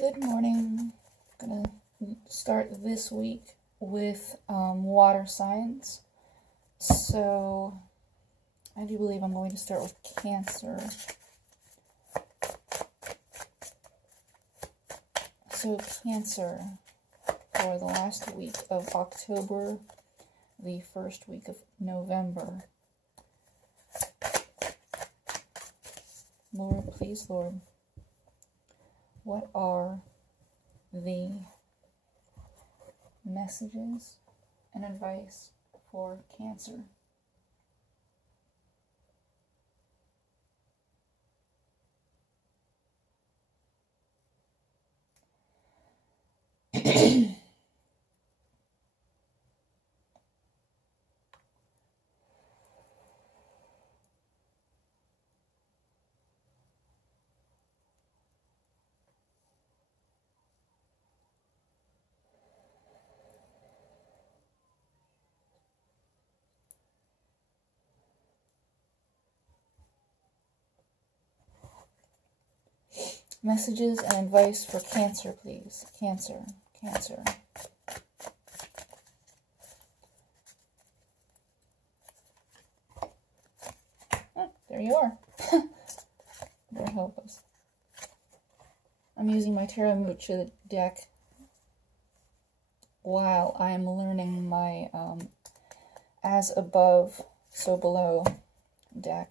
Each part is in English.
Good morning. I'm gonna start this week with water signs. So I do believe I'm going to start with Cancer. So Cancer for the last week of October, the first week of November. Lord, please, Lord, what are the messages and advice for Cancer? Messages and advice for Cancer, please. Cancer. Oh, there you are. Lord help us. I'm using my Tarot Mucha deck while I'm learning my As Above, So Below deck.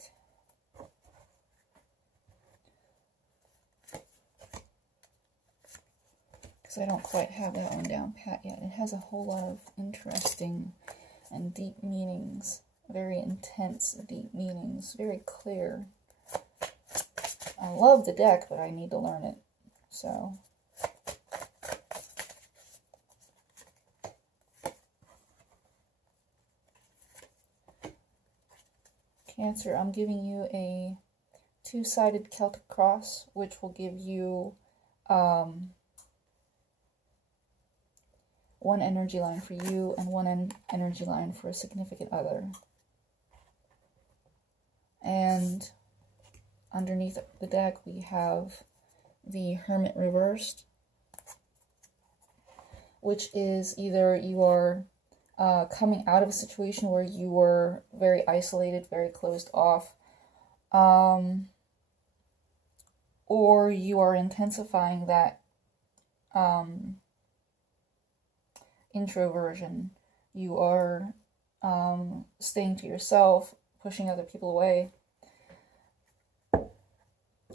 Because I don't quite have that one down pat yet. It has a whole lot of interesting and deep meanings. Very intense, deep meanings. Very clear. I love the deck, but I need to learn it. So Cancer, I'm giving you a two-sided Celtic cross, which will give you one energy line for you and one energy line for a significant other. And underneath the deck we have the Hermit reversed, which is either you are coming out of a situation where you were very isolated, very closed off, or you are intensifying that introversion. You are staying to yourself, pushing other people away.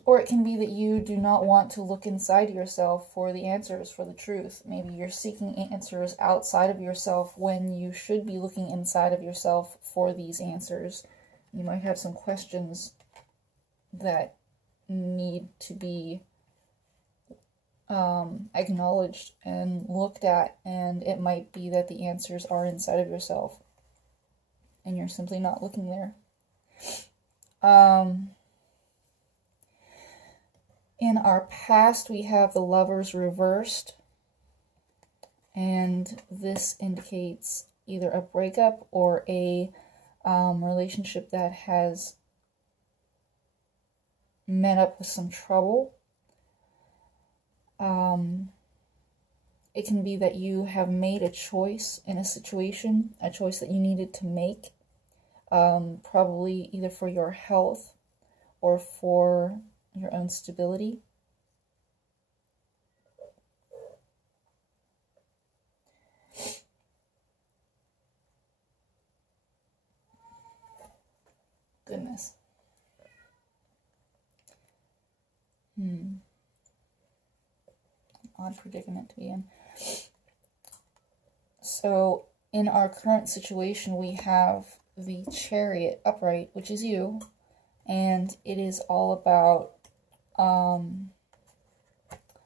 Or it can be that you do not want to look inside yourself for the answers, for the truth. Maybe you're seeking answers outside of yourself when you should be looking inside of yourself for these answers. You might have some questions that need to be acknowledged and looked at, and it might be that the answers are inside of yourself and you're simply not looking there. In our past, we have the Lovers reversed, and this indicates either a breakup or a relationship that has met up with some trouble. It can be that you have made a choice in a situation, a choice that you needed to make, probably either for your health or for your own stability. Goodness. Odd predicament to be in. So in our current situation, we have the Chariot upright, which is you, and it is all about I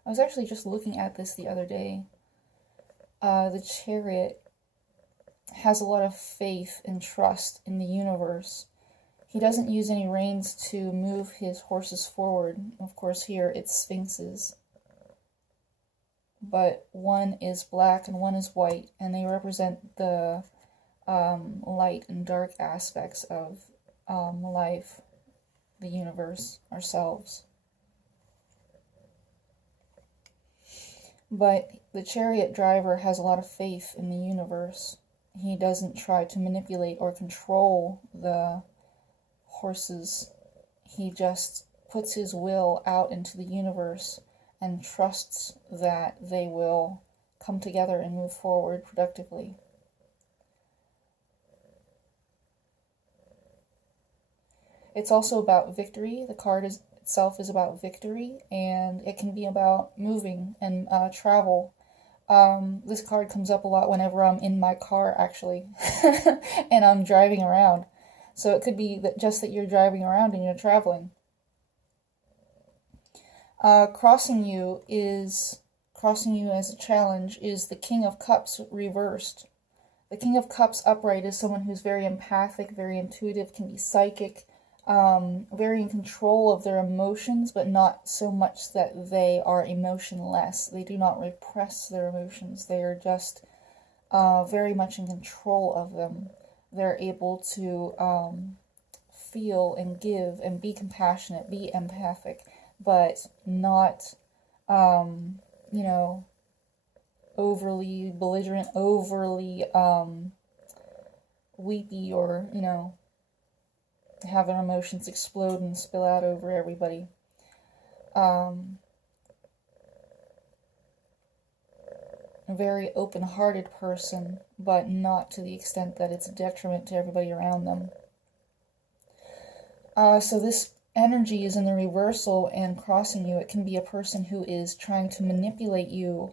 was actually just looking at this the other day. The Chariot has a lot of faith and trust in the universe. He doesn't use any reins to move his horses forward. Of course, here it's sphinxes. But one is black and one is white, and they represent the light and dark aspects of life, the universe, ourselves. But the chariot driver has a lot of faith in the universe. He doesn't try to manipulate or control the horses. He just puts his will out into the universe and trusts that they will come together and move forward productively. It's also about victory. The card itself is about victory, and it can be about moving and travel. This card comes up a lot whenever I'm in my car, actually, and I'm driving around. So it could be that just that you're driving around and you're traveling. Crossing you as a challenge is the King of Cups reversed. The King of Cups upright is someone who's very empathic, very intuitive, can be psychic, very in control of their emotions, but not so much that they are emotionless. They do not repress their emotions. They are just very much in control of them. They're able to feel and give and be compassionate, be empathic, but not, overly belligerent, overly weepy, or, have their emotions explode and spill out over everybody. A very open-hearted person, but not to the extent that it's a detriment to everybody around them. So this energy is in the reversal and crossing you. It can be a person who is trying to manipulate you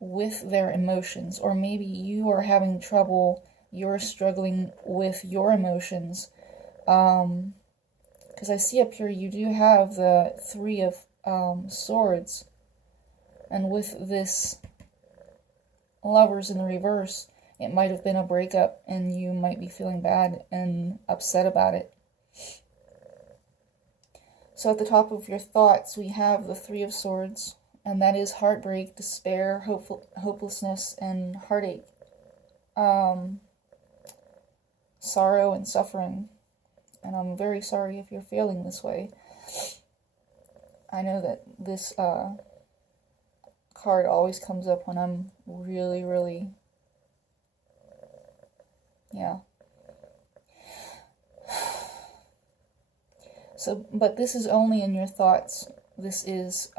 with their emotions, or maybe you are having trouble, you're struggling with your emotions. Because I see up here you do have the Three of Swords, and with this Lovers in the reverse, it might have been a breakup and you might be feeling bad and upset about it. So at the top of your thoughts, we have the Three of Swords, and that is heartbreak, despair, hopelessness, and heartache. Sorrow and suffering. And I'm very sorry if you're feeling this way. I know that this card always comes up when I'm really, really, So, but this is only in your thoughts. This is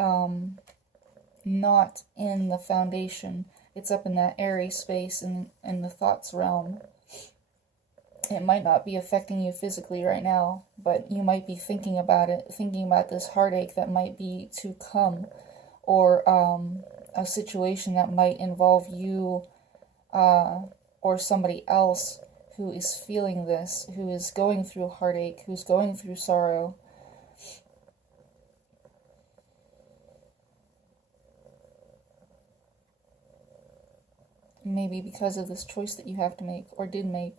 not in the foundation. It's up in that airy space in the thoughts realm. It might not be affecting you physically right now, but you might be thinking about it, thinking about this heartache that might be to come, or a situation that might involve you or somebody else who is feeling this, who is going through heartache, who's going through sorrow. Maybe because of this choice that you have to make, or did make.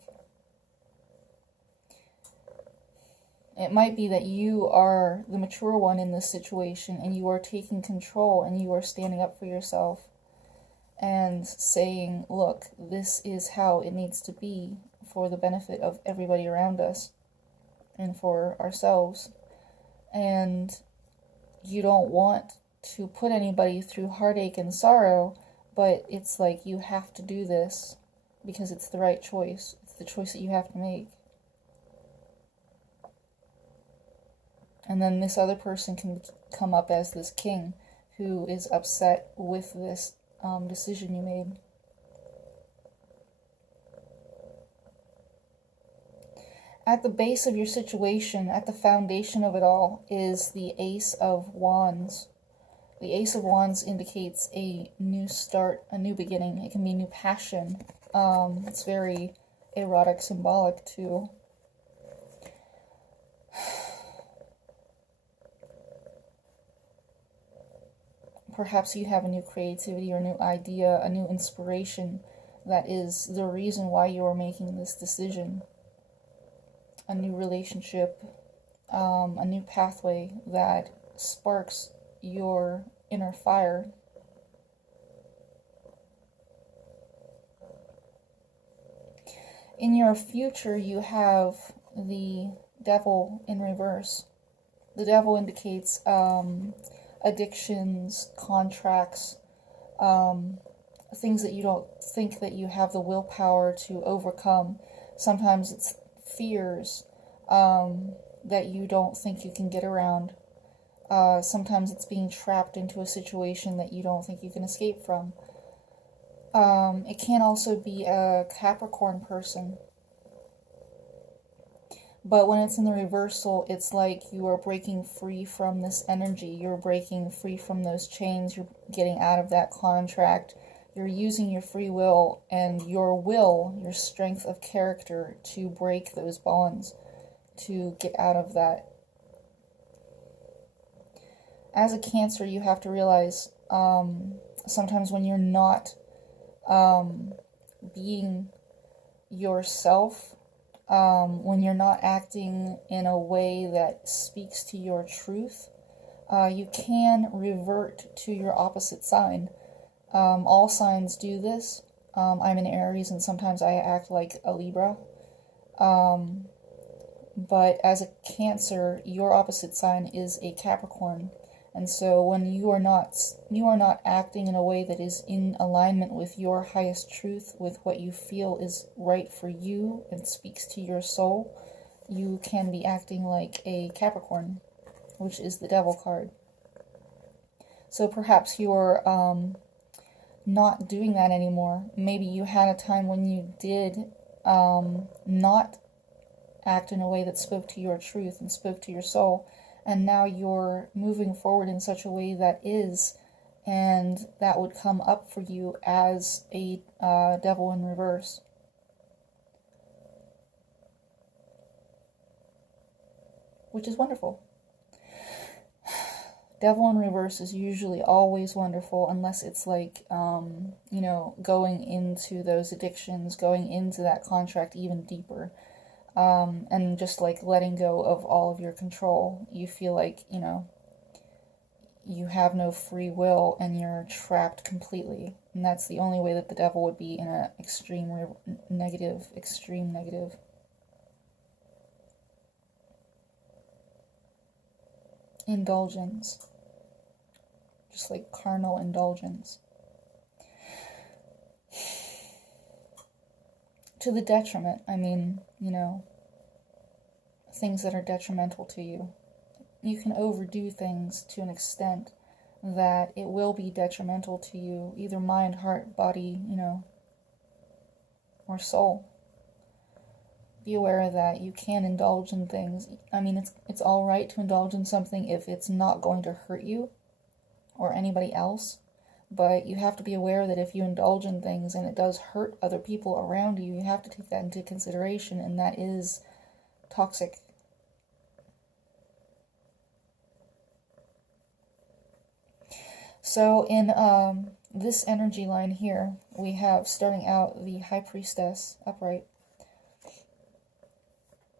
It might be that you are the mature one in this situation, and you are taking control, and you are standing up for yourself and saying, look, this is how it needs to be for the benefit of everybody around us and for ourselves. And you don't want to put anybody through heartache and sorrow, but it's like you have to do this because it's the right choice. It's the choice that you have to make. And then this other person can come up as this king who is upset with this decision you made. At the base of your situation, at the foundation of it all, is the Ace of Wands. The Ace of Wands indicates a new start, a new beginning. It can be a new passion. It's very erotic, symbolic too. Perhaps you have a new creativity or new idea, a new inspiration that is the reason why you are making this decision. A new relationship, a new pathway that sparks your inner fire. In your future, you have the Devil in reverse. The Devil indicates a addictions, contracts, things that you don't think that you have the willpower to overcome. Sometimes it's fears that you don't think you can get around. Sometimes it's being trapped into a situation that you don't think you can escape from. It can also be a Capricorn person. But when it's in the reversal, it's like you are breaking free from this energy. You're breaking free from those chains. You're getting out of that contract. You're using your free will and your strength of character to break those bonds, to get out of that. As a Cancer, you have to realize sometimes when you're not being yourself, when you're not acting in a way that speaks to your truth, you can revert to your opposite sign. All signs do this. I'm an Aries and sometimes I act like a Libra. But as a Cancer, your opposite sign is a Capricorn. And so when you are not acting in a way that is in alignment with your highest truth, with what you feel is right for you and speaks to your soul, you can be acting like a Capricorn, which is the Devil card. So perhaps you're not doing that anymore. Maybe you had a time when you did not act in a way that spoke to your truth and spoke to your soul. And now you're moving forward in such a way that is, and that would come up for you as a devil in reverse. Which is wonderful. Devil in reverse is usually always wonderful, unless it's like, going into those addictions, going into that contract even deeper. And just like letting go of all of your control. You feel like, you have no free will and you're trapped completely. And that's the only way that the devil would be in an extreme negative. Indulgence. Just like carnal indulgence. To the detriment, things that are detrimental to you. You can overdo things to an extent that it will be detrimental to you, either mind, heart, body, or soul. Be aware of that. You can indulge in things. It's all right to indulge in something if it's not going to hurt you or anybody else. But you have to be aware that if you indulge in things and it does hurt other people around you, you have to take that into consideration, and that is toxic. So in this energy line here, we have, starting out, the High Priestess upright.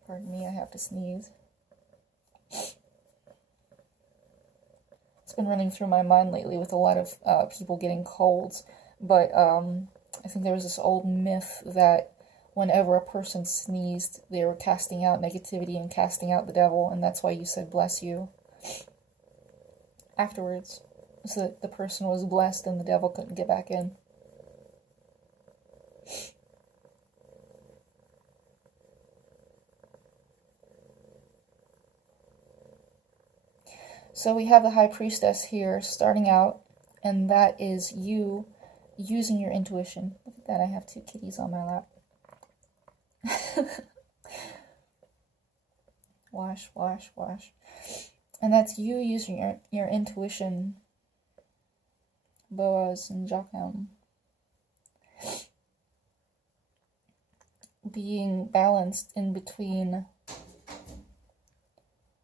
Pardon me, I have to sneeze. It's been running through my mind lately with a lot of people getting colds, but I think there was this old myth that whenever a person sneezed, they were casting out negativity and casting out the devil, and that's why you said bless you afterwards, so that the person was blessed and the devil couldn't get back in. So we have the High Priestess here starting out, and that is you using your intuition. Look at that, I have 2 kitties on my lap. Wash, wash, wash. And that's you using your intuition, Boaz and Joachim. Being balanced in between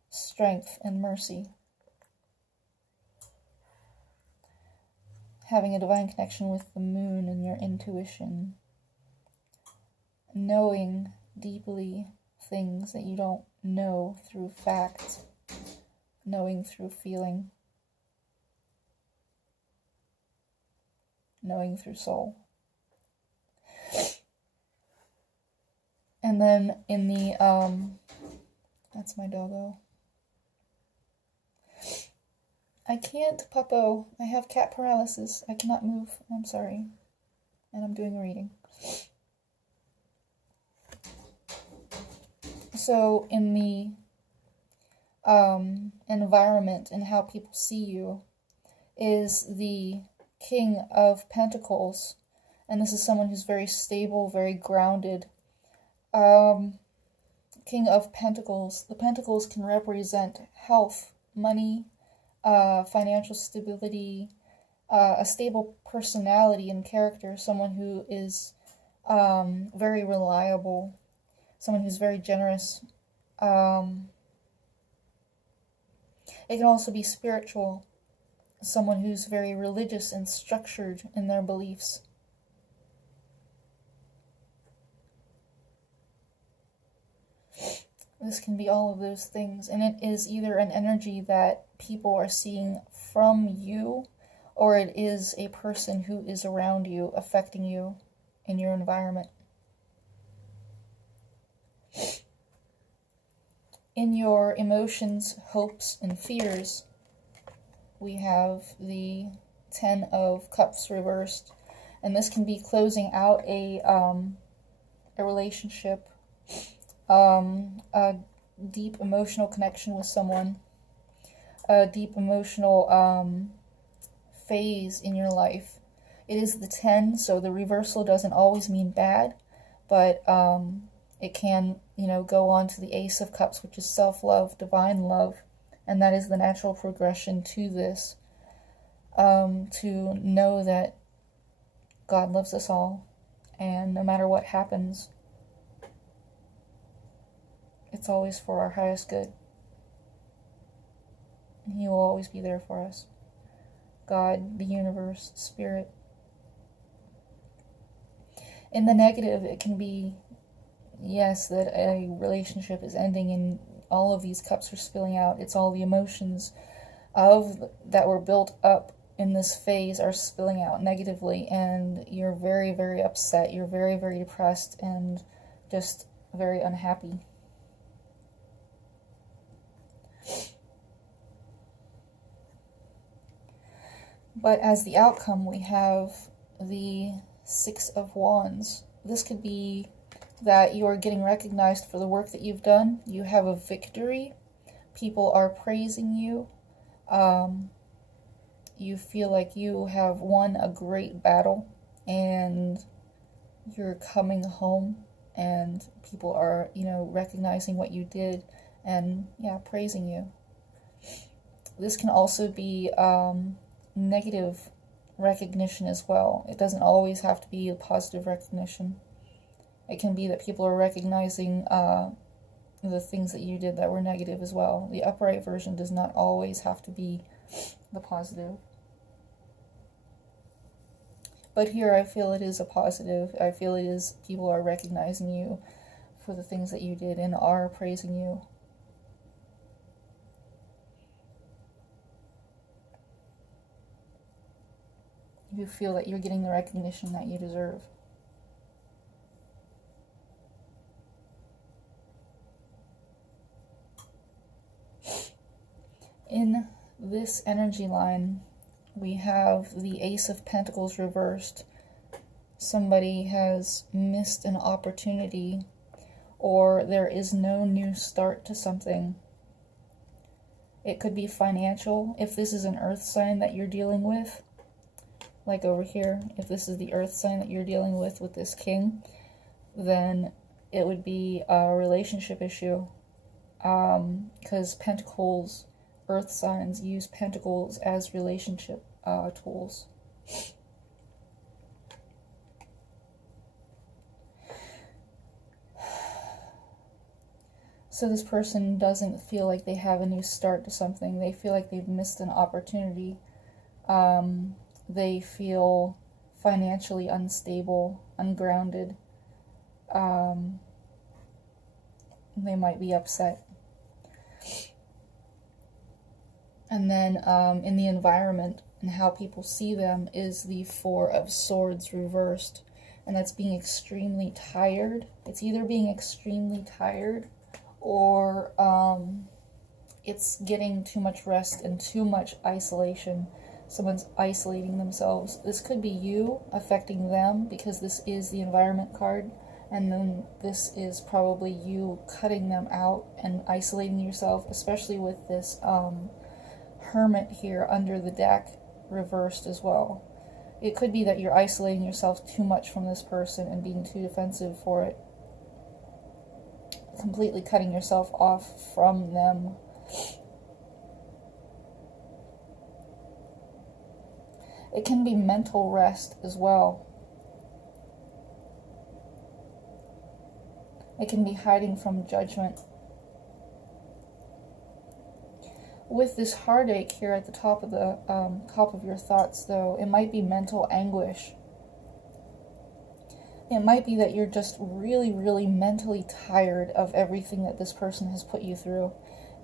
strength and mercy. Having a divine connection with the moon and your intuition. Knowing deeply things that you don't know through fact. Knowing through feeling. Knowing through soul. And then in the, that's my doggo. I can't, Puppo. I have cat paralysis. I cannot move. I'm sorry. And I'm doing a reading. So in the environment and how people see you is the King of Pentacles. And this is someone who's very stable, very grounded. King of Pentacles. The Pentacles can represent health, money, financial stability, a stable personality and character, someone who is very reliable, someone who's very generous. It can also be spiritual, someone who's very religious and structured in their beliefs. This can be all of those things, and it is either an energy that people are seeing from you, or it is a person who is around you, affecting you in your environment. In your emotions, hopes, and fears, we have the Ten of Cups reversed, and this can be closing out a relationship, a deep emotional connection with someone, a deep emotional phase in your life. It is the 10, so the reversal doesn't always mean bad, but it can, go on to the Ace of Cups, which is self-love, divine love, and that is the natural progression to this, to know that God loves us all, and no matter what happens, it's always for our highest good. He will always be there for us. God, the universe, spirit. In the negative, it can be, yes, that a relationship is ending and all of these cups are spilling out. It's all the emotions that were built up in this phase are spilling out negatively, and you're very, very upset. You're very, very depressed and just very unhappy. But as the outcome, we have the Six of Wands. This could be that you are getting recognized for the work that you've done. You have a victory. People are praising you. You feel like you have won a great battle and you're coming home and people are, recognizing what you did and, praising you. This can also be negative recognition as well. It doesn't always have to be a positive recognition. It can be that people are recognizing the things that you did that were negative as well. The upright version does not always have to be the positive. But here I feel it is a positive. I feel it is people are recognizing you for the things that you did and are praising you. You feel that you're getting the recognition that you deserve. In this energy line, we have the Ace of Pentacles reversed. Somebody has missed an opportunity, or there is no new start to something. It could be financial, if this is an earth sign that you're dealing with. Like over here, if this is the earth sign that you're dealing with this king, then it would be a relationship issue. Because pentacles, earth signs use pentacles as relationship tools. So this person doesn't feel like they have a new start to something. They feel like they've missed an opportunity. They feel financially unstable, ungrounded. They might be upset. And then in the environment and how people see them is the Four of Swords reversed. And that's being extremely tired. It's either being extremely tired or it's getting too much rest and too much isolation. Someone's isolating themselves. This could be you affecting them, because this is the environment card, and then this is probably you cutting them out and isolating yourself, especially with this hermit here under the deck reversed as well. It could be that you're isolating yourself too much from this person and being too defensive for it. Completely cutting yourself off from them. It can be mental rest as well. It can be hiding from judgment. With this heartache here at the top of your thoughts, though, it might be mental anguish. It might be that you're just really, really mentally tired of everything that this person has put you through,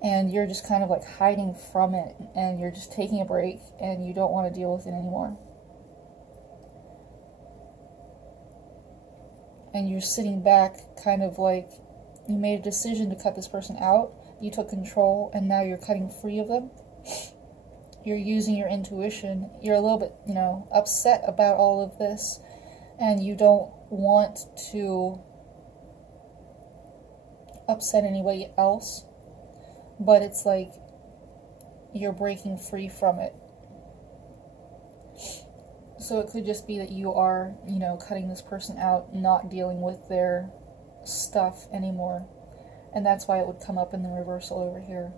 and you're just kind of like hiding from it, and you're just taking a break, and you don't want to deal with it anymore. And you're sitting back kind of like you made a decision to cut this person out, you took control, and now you're cutting free of them. You're using your intuition. You're a little bit, upset about all of this, and you don't want to upset anybody else, but it's like you're breaking free from it. So it could just be that you are, cutting this person out, not dealing with their stuff anymore. And that's why it would come up in the reversal over here.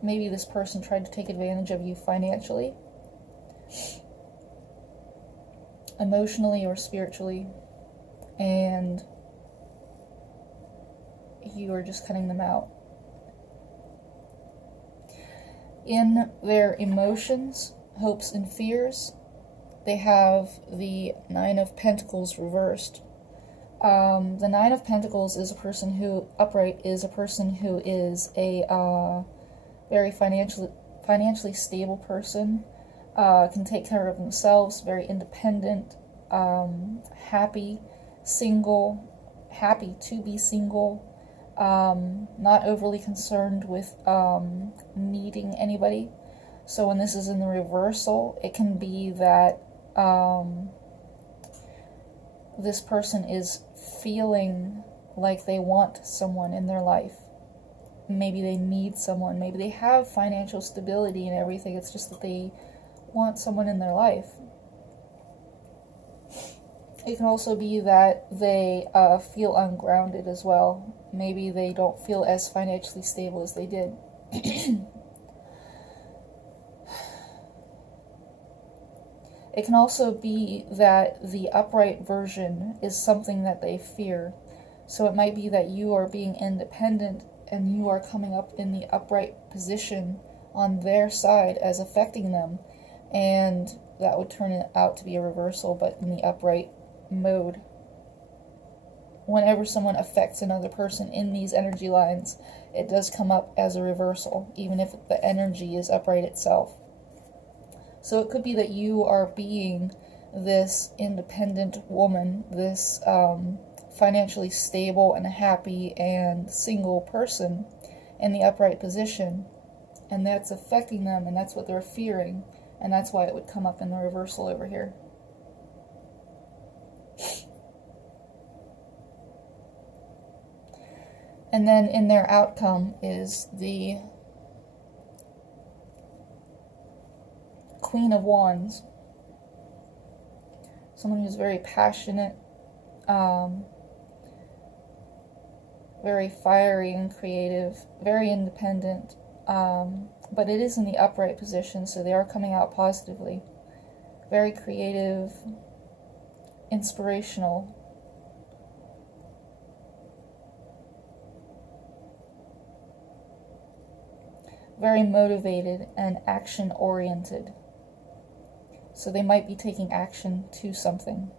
Maybe this person tried to take advantage of you financially, emotionally, or spiritually, and you are just cutting them out. In their emotions, hopes, and fears, they have the Nine of Pentacles reversed. The Nine of Pentacles is a person who, upright, is a person who is a very financially stable person, can take care of themselves, very independent, happy to be single, not overly concerned with needing anybody. So when this is in the reversal, it can be that this person is feeling like they want someone in their life. Maybe they need someone. Maybe they have financial stability and everything. It's just that they want someone in their life. It can also be that they feel ungrounded as well. Maybe they don't feel as financially stable as they did. It can also be that the upright version is something that they fear. So it might be that you are being independent and you are coming up in the upright position on their side as affecting them. And that would turn out to be a reversal, but in the upright mode. Whenever someone affects another person in these energy lines, it does come up as a reversal, even if the energy is upright itself. So it could be that you are being this independent woman, this financially stable and happy and single person in the upright position, and that's affecting them, and that's what they're fearing, and that's why it would come up in the reversal over here. And then in their outcome is the Queen of Wands. Someone who's very passionate, very fiery and creative, very independent, but it is in the upright position, so they are coming out positively. Very creative, inspirational. Very motivated and action-oriented. So they might be taking action to something.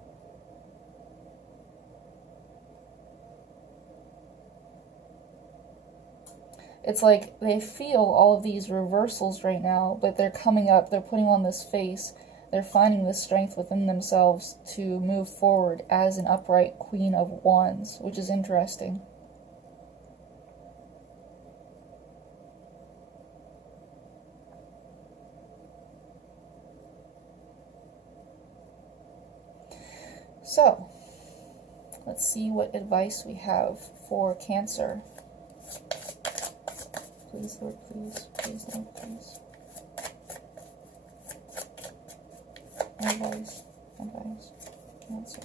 It's like they feel all of these reversals right now, but they're coming up, they're putting on this face, they're finding this strength within themselves to move forward as an upright Queen of Wands, which is interesting. So, let's see what advice we have for Cancer. Please, Lord, please. Please, Lord, please. Advice. Advice. Cancer.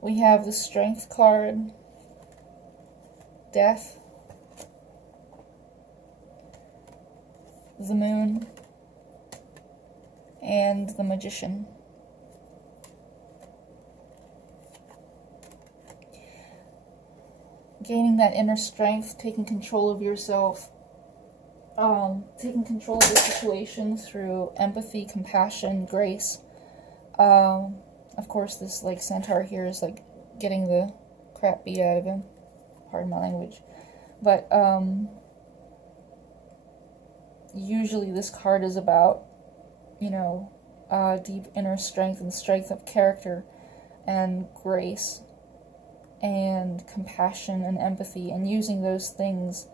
We have the Strength card, Death, the Moon, and the Magician. Gaining that inner strength, taking control of yourself, taking control of the situation through empathy, compassion, grace. Of course, this like centaur here is like getting the crap beat out of him. Pardon my language. But usually this card is about, you know, deep inner strength and strength of character and grace and compassion and empathy, and using those things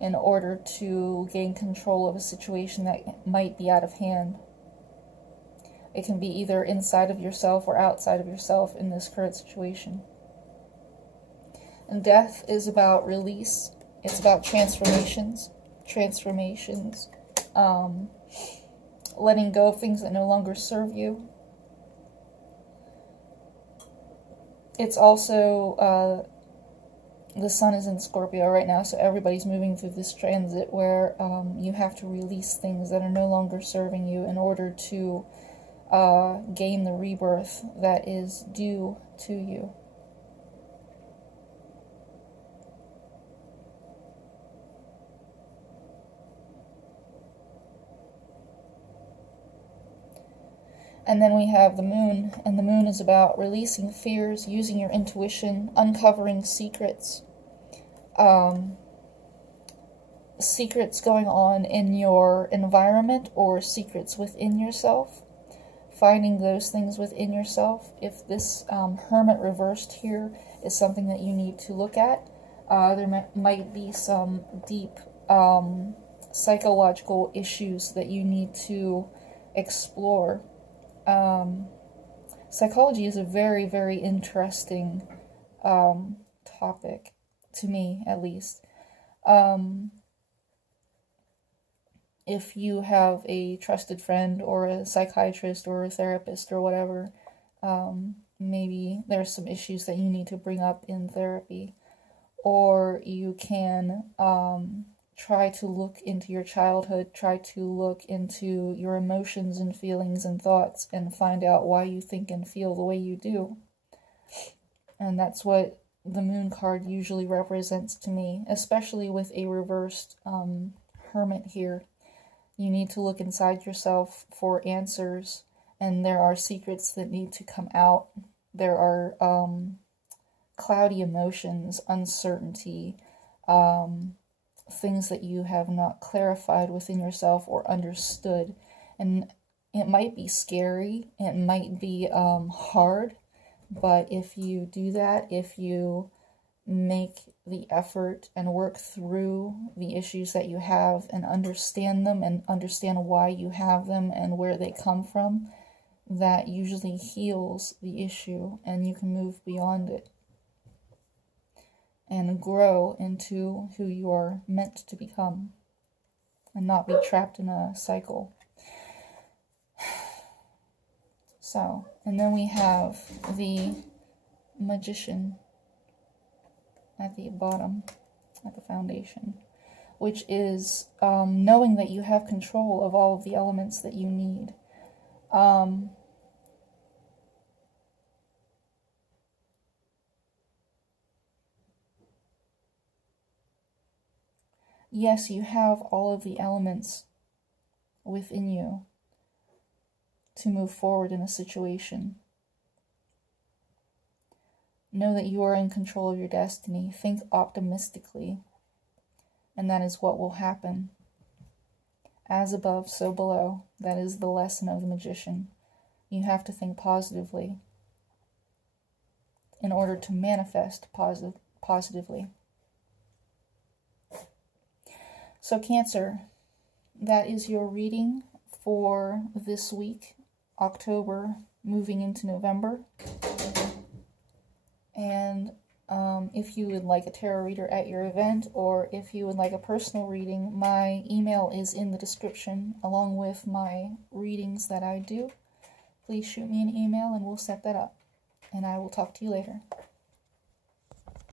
in order to gain control of a situation that might be out of hand. It can be either inside of yourself or outside of yourself in this current situation. And Death is about release. It's about transformations, letting go of things that no longer serve you. It's also, the sun is in Scorpio right now, so everybody's moving through this transit where you have to release things that are no longer serving you in order to gain the rebirth that is due to you. And then we have the Moon, and the Moon is about releasing fears, using your intuition, uncovering secrets, secrets going on in your environment or secrets within yourself, finding those things within yourself. If this Hermit reversed here is something that you need to look at, there might be some deep psychological issues that you need to explore. Psychology is a very, very interesting topic, to me at least. If you have a trusted friend or a psychiatrist or a therapist or whatever, maybe there's some issues that you need to bring up in therapy. Or you can try to look into your childhood, try to look into your emotions and feelings and thoughts and find out why you think and feel the way you do. And that's what the Moon card usually represents to me, especially with a reversed Hermit here. You need to look inside yourself for answers, and there are secrets that need to come out. There are cloudy emotions, uncertainty, things that you have not clarified within yourself or understood. And it might be scary, it might be hard, but if you do that, if you make the effort and work through the issues that you have and understand them and understand why you have them and where they come from, that usually heals the issue and you can move beyond it and grow into who you are meant to become and not be trapped in a cycle. So, and then we have the Magician at the bottom, at the foundation, which is knowing that you have control of all of the elements that you need. Yes, you have all of the elements within you to move forward in a situation. Know that you are in control of your destiny. Think optimistically, and that is what will happen. As above, so below. That is the lesson of the Magician. You have to think positively in order to manifest positively. So Cancer, that is your reading for this week, October, moving into November. And if you would like a tarot reader at your event, or if you would like a personal reading, my email is in the description along with my readings that I do. Please shoot me an email and we'll set that up. And I will talk to you later.